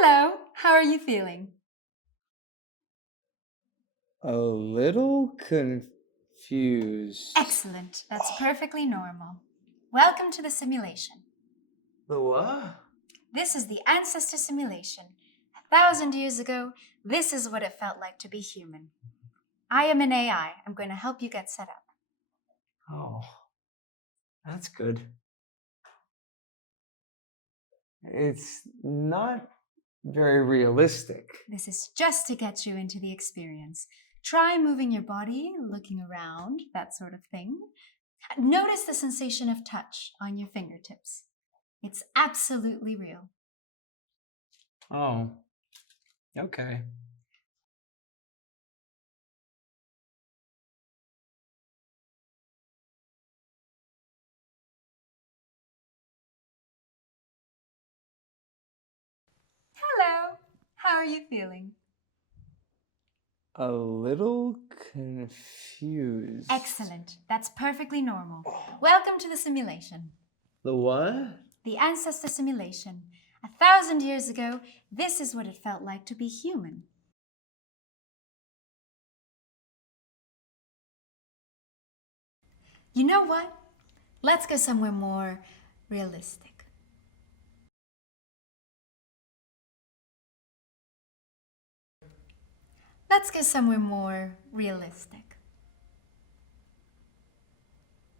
Hello, how are you feeling? A little confused. Excellent, that's perfectly normal. Welcome to the simulation. The what? This is the ancestor simulation. 1,000 years ago, this is what it felt like to be human. I am an AI. I'm going to help you get set up. Oh, that's good. It's not very realistic. This is just to get you into the experience. Try moving your body, looking around, that sort of thing. Notice the sensation of touch on your fingertips. It's absolutely real. Oh, okay. Hello, how are you feeling? A little confused. Excellent. That's perfectly normal. Welcome to the simulation. The what? The ancestor simulation. 1,000 years ago, this is what it felt like to be human. You know what? Let's go somewhere more realistic. Let's go somewhere more realistic.